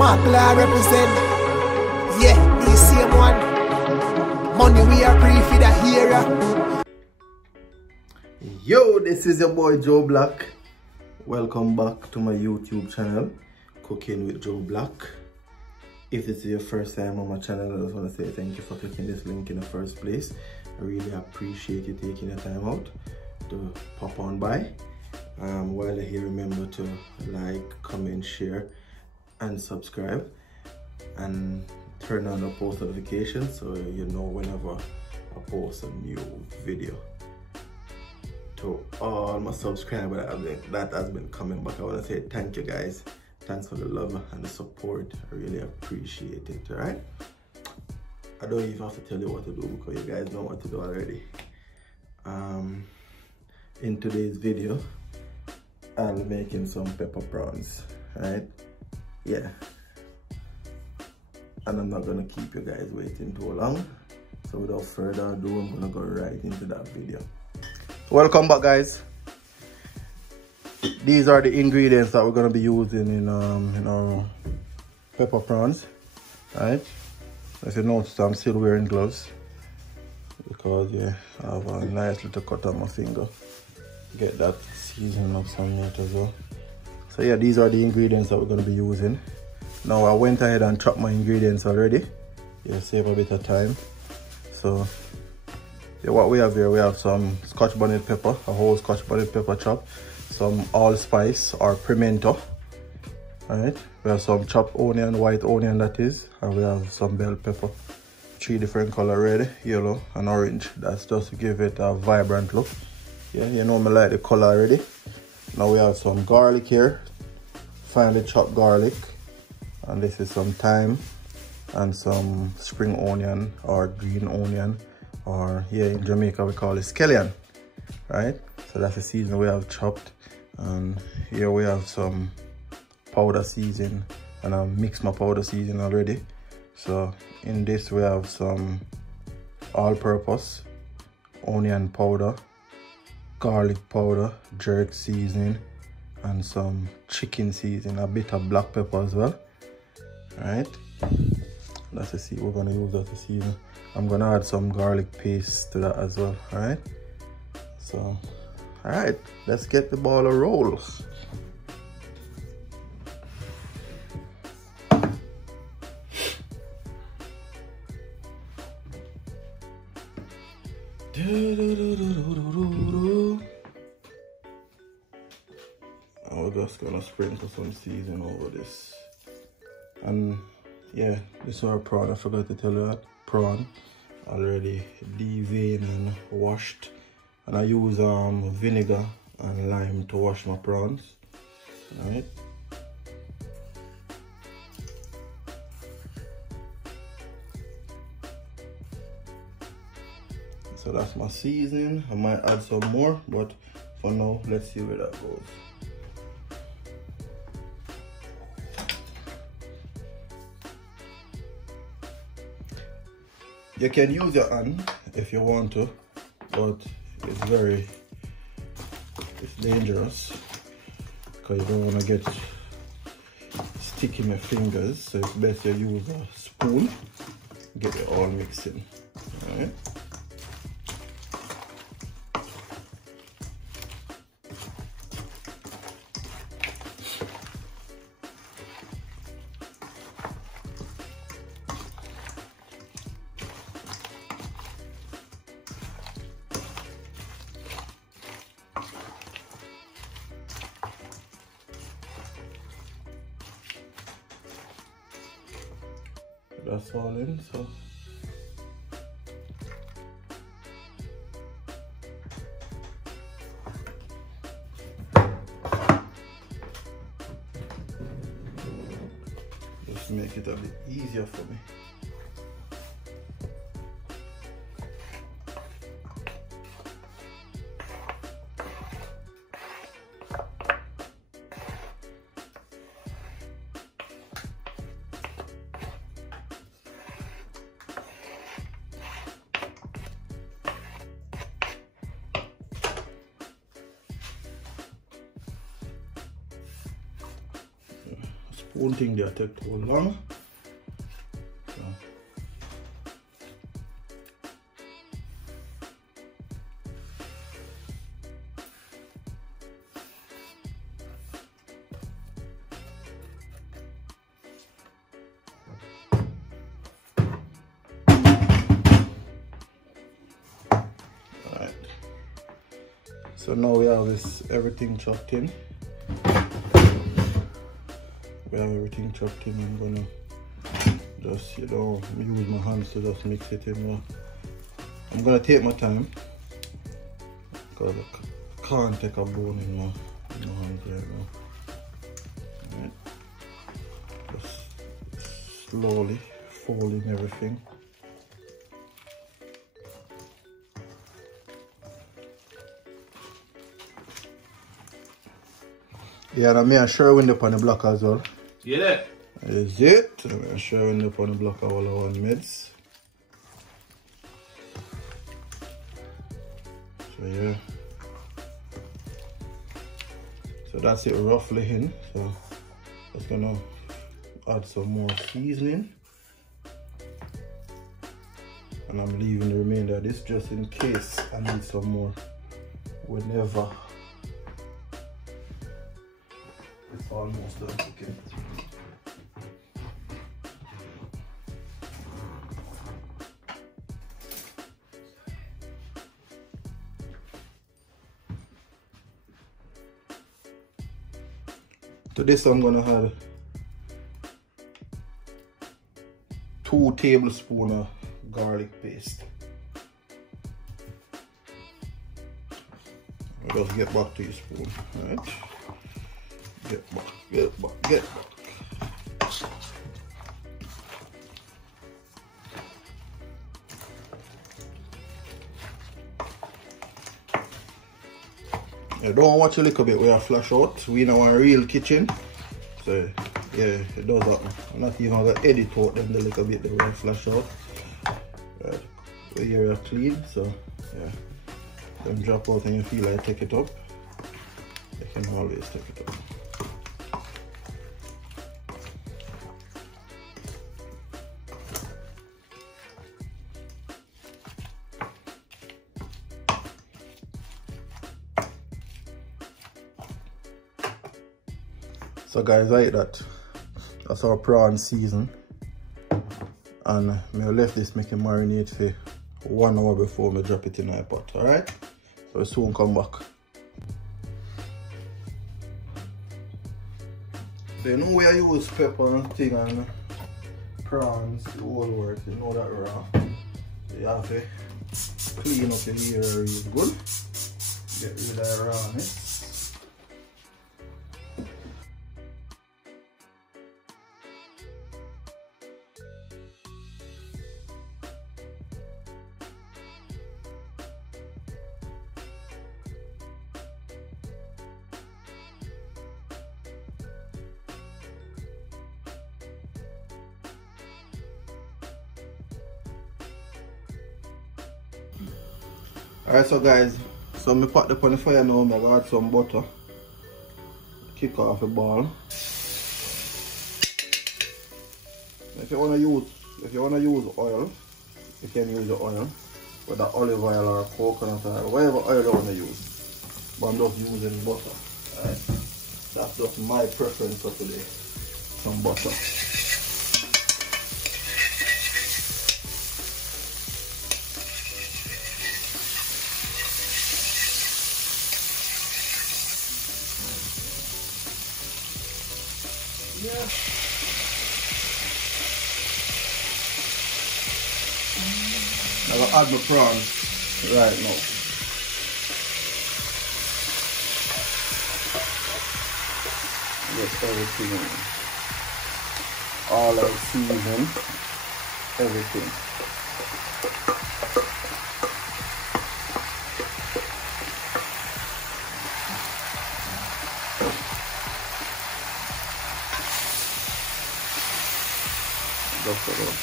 Markla represent. Yeah, the same one. Money we are free for the hero. Yo, this is your boy JoeBlack. Welcome back to my YouTube channel, Cooking with JoeBlack. If this is your first time on my channel, I just want to say thank you for clicking this link in the first place. I really appreciate you taking the time out to pop on by. While you're here, remember to like, comment, share, and subscribe, and turn on the post notifications so you know whenever I post a new video. To all my subscribers that has been coming back, I want to say thank you guys. Thanks for the love and the support. I really appreciate it. Alright, I don't even have to tell you what to do because you guys know what to do already. In today's video, I'll be making some pepper prawns, right? Yeah, and I'm not gonna keep you guys waiting too long, so without further ado, I'm gonna go right into that video. Welcome back, guys. These are the ingredients that we're gonna be using in our pepper prawns, right? As you notice, I'm still wearing gloves because yeah, I have a nice little cut on my finger. Get that seasoning of some meat as well. So yeah, these are the ingredients that we're going to be using. Now I went ahead and chopped my ingredients already. Yeah, save a bit of time. So yeah, what we have here, we have some Scotch bonnet pepper, a whole Scotch bonnet pepper chop, some allspice or pimento. Alright, we have some chopped onion, white onion that is, and we have some bell pepper. 3 different color, red, yellow, and orange. That's just to give it a vibrant look. Yeah, you know me like the color already. Now we have some garlic here, finely chopped garlic, and this is some thyme and some spring onion or green onion, or yeah, in Jamaica we call it scallion, right? So that's the seasoning we have chopped, and here we have some powder seasoning, and I mixed my powder seasoning already. So in this we have some all-purpose onion powder, garlic powder, jerk seasoning, and some chicken seasoning, a bit of black pepper as well. Alright, that's the season we're gonna use as a season. I'm gonna add some garlic paste to that as well. Alright, so alright, let's get the ball a roll. And we're just gonna sprinkle some seasoning over this. And yeah, this is our prawn. I forgot to tell you that. Prawn already deveined and washed. And I use vinegar and lime to wash my prawns. Alright. So that's my seasoning. I might add some more, but for now, let's see where that goes. You can use your hand if you want to, but it's dangerous because you don't want to get sticky in your fingers. So it's best you use a spoon, get it all mixed in. All right. That's all in, so just make it a bit easier for me. spoon thing there take too long. So. So now we have this everything chopped in. We have everything chopped in. I'm gonna just, you know, use my hands to just mix it in. I'm gonna take my time because I can't take a bone in my hands right now. Right. Just slowly folding everything. Yeah, and I'm sure up on the block as well. Yeah. Is it? I'm sure up on the block all our mids. So yeah. So that's it roughly in. So just gonna add some more seasoning. And I'm leaving the remainder of this just in case I need some more whenever. It's almost done cooking. To this I'm gonna add 2 tablespoons of garlic paste. I'll just get back to your spoon, right? Get back, get back, get back. I don't watch a little bit where I flash out. We in our real kitchen. So yeah, it does happen. I'm not even gonna edit out them the little bit the way I flash out. Right. The area clean, so yeah. Then drop out and you feel like take it up. You can always take it up. So guys, like that. That's our prawn season. And I left this make it marinate for 1 hour before I drop it in my pot. Alright? So we'll soon come back. So you know where you use pepper and thing and prawns, the whole work, you know that raw. So you have to clean up your hair real good. Get rid of the rawness. Alright, so guys, so I put the on the fire now, I got some butter. Kick off the ball. If you wanna use oil, you can use the oil, whether olive oil or coconut oil, whatever oil you wanna use. But I'm just using butter. Alright. That's just my preference for today. Some butter. Yeah. I'm gonna add my prawns right now. Just everything in. All our season, everything. Just about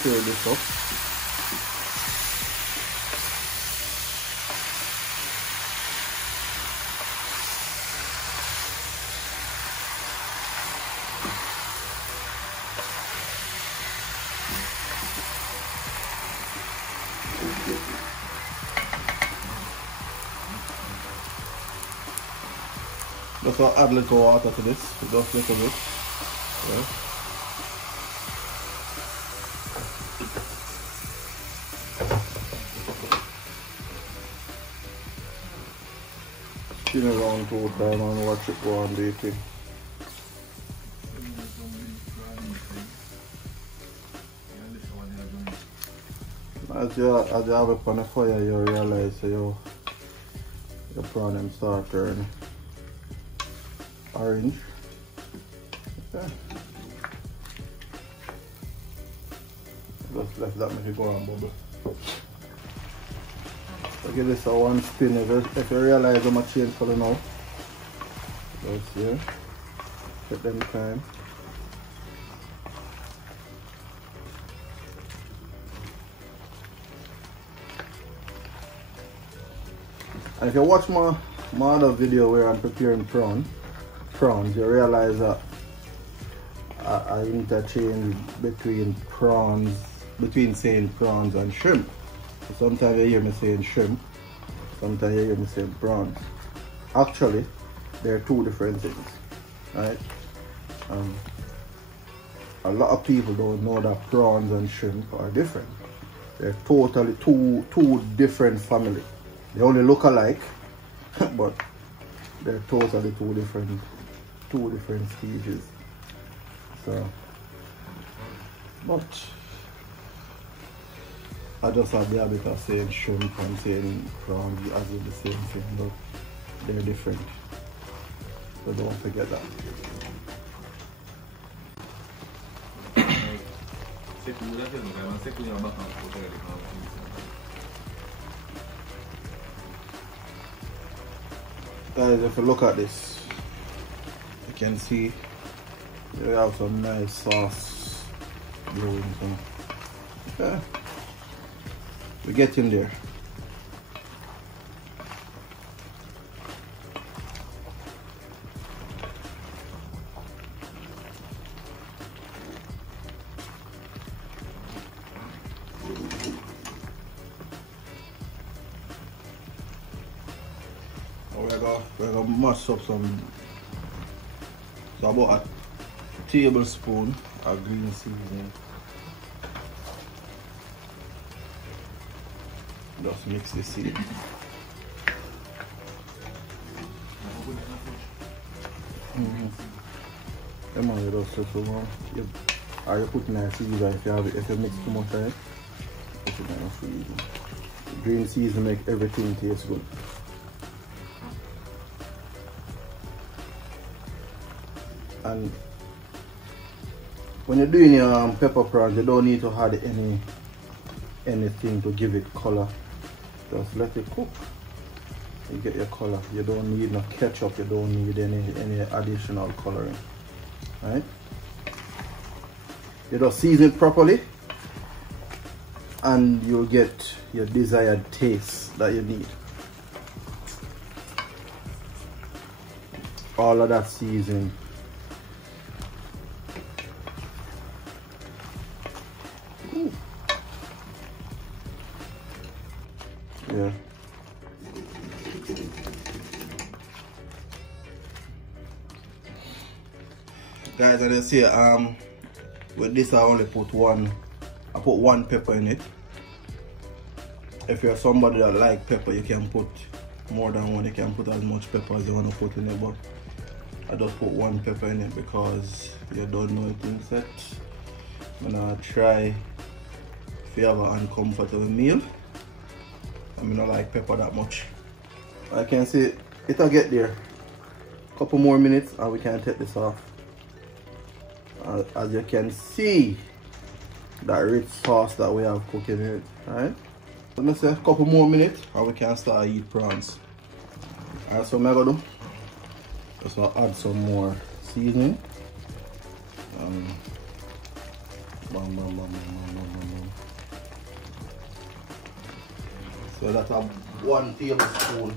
stir this up. Just add a little water to this, just a little bit. Yeah. Spin it around 2 times and watch it go on baking. As you have it on the fire, you realize your prawn them start turning orange. Okay. Just let that make it go and bubble. So give this a 1 spin. If you realize I'm going to change color now, just here. Take them time. And if you watch my other video where I'm preparing prawns, you realize that I interchange between saying prawns and shrimp. So sometimes you hear me saying shrimp, sometimes you hear me saying prawns. Actually, they're 2 different things, right? A lot of people don't know that prawns and shrimp are different. They're totally two different families. They only look alike, but they're totally two different species. So, but I just have the habit of saying shrimp and saying prawns as in the same thing, but they're different. So don't forget that. Guys, if you look at this, you can see we have some nice sauce brewing. Okay, we're getting there. We're gonna mash up so about a tablespoon of green seasoning. Just mix this in. Come on, you just set it on. Or you put nice seasoning if you mix too much, right? Put it nice seasoning. Green seasoning make everything taste good. And when you're doing your pepper prawns, you don't need to add anything to give it color. Just let it cook. You get your color. You don't need no ketchup. You don't need any additional coloring. Right? You just season it properly, and you'll get your desired taste that you need. All of that seasoning. Yeah. Guys, as you see, with this I only put one pepper in it. If you're somebody that like pepper, you can put more than one. You can put as much pepper as you want to put in it, but I just put 1 pepper in it because you don't know it inside. I'm gonna try if you have an uncomfortable meal. I don't like pepper that much. I can see it'll get there. Couple more minutes and we can take this off. As you can see, that rich sauce that we have cooking here, right? So let's say a couple more minutes and we can start eat prawns. Alright, so what I'm gonna do, just add some more seasoning. Bam, bam, bam, bam, bam, bam, bam. So that's 1 tablespoon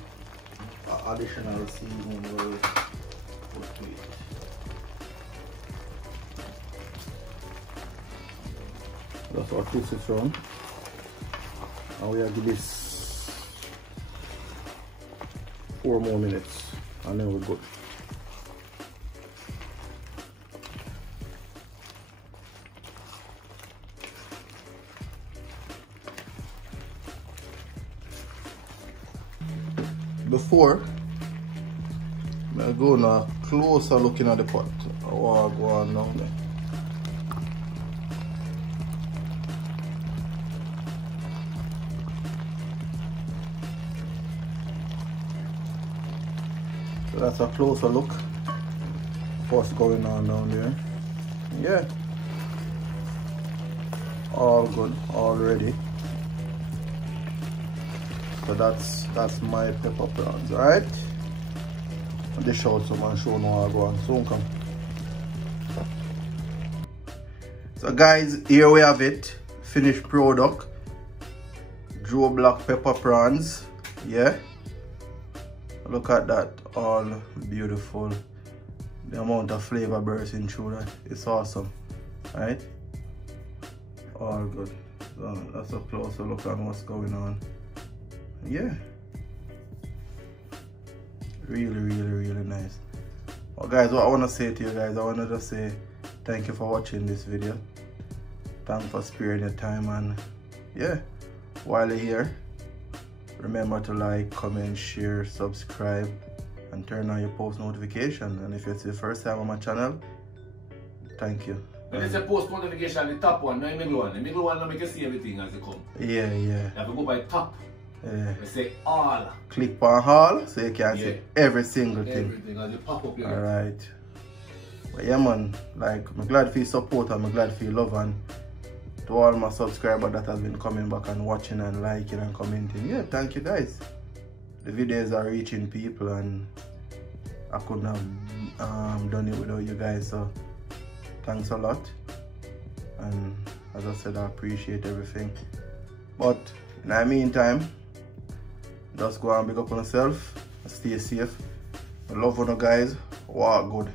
of additional seasoning we put to it. That's our twist it around. And we have to give this 4 more minutes and then we're good. before I go now closer looking at the pot. I want to go on now there. So that's a closer look. What's going on down there? Yeah. All good, all ready. So that's my pepper prawns, alright? Dish out some and show no how I go on. Soon come. So guys, here we have it. Finished product. JoeBlack pepper prawns. Yeah. Look at that. All beautiful. The amount of flavor bursting through that. It's awesome. Right? All good. So that's a closer look at what's going on. Yeah. Really nice. Well guys, what I want to say to you guys, I want to just say thank you for watching this video. Thanks for sparing your time, and yeah, while you're here, remember to like, comment, share, subscribe, and turn on your post notification. And if it's the first time on my channel, thank you. When it's a post notification, the top one, not the middle one. The middle one, you can see everything as it comes. Yeah. You have to go by top. Yeah. We say all. Click on all so you can see every single thing. Everything as it pop up here. Alright. But yeah man, like I'm glad for your support and I'm glad for your love, and to all my subscribers that has been coming back and watching and liking and commenting. Yeah, thank you guys. The videos are reaching people and I couldn't have done it without you guys, so thanks a lot. And as I said, I appreciate everything. But in the meantime, just go and big up on yourself, stay safe. I love you guys. Walk good.